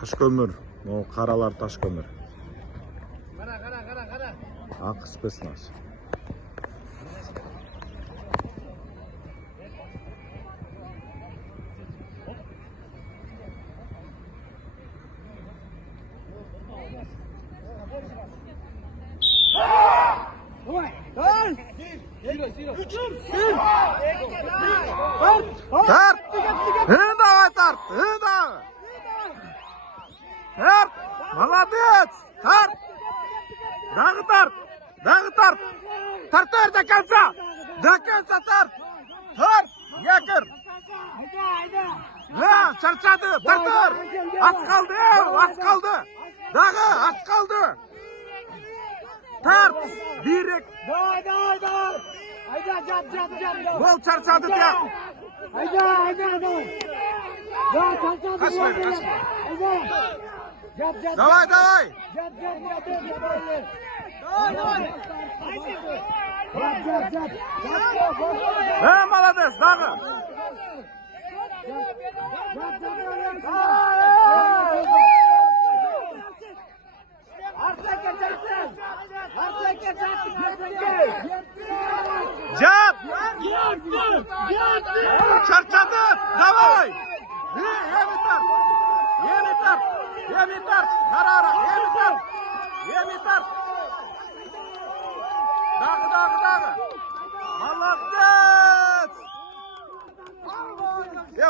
Taş kömür. O karalar taş kömür. Kara. Ak spesnaz. Tart! Давай, Тарт! Давай! Тарт! Молодец! Тарт! Дағы тарт! Тарт до конца! Тарт! Тарт! Якір! Шаршады! Тартыр! Ас қалды! Дағы, ас қалды! Тарт! Бирек! Давай. Айда, жап. Бол шаршады тек! Айда. Давай! Молодец, дағы! Жап! Шаршады! Давай! Емитар! Нарара! Емитар! Дағы! Молодец!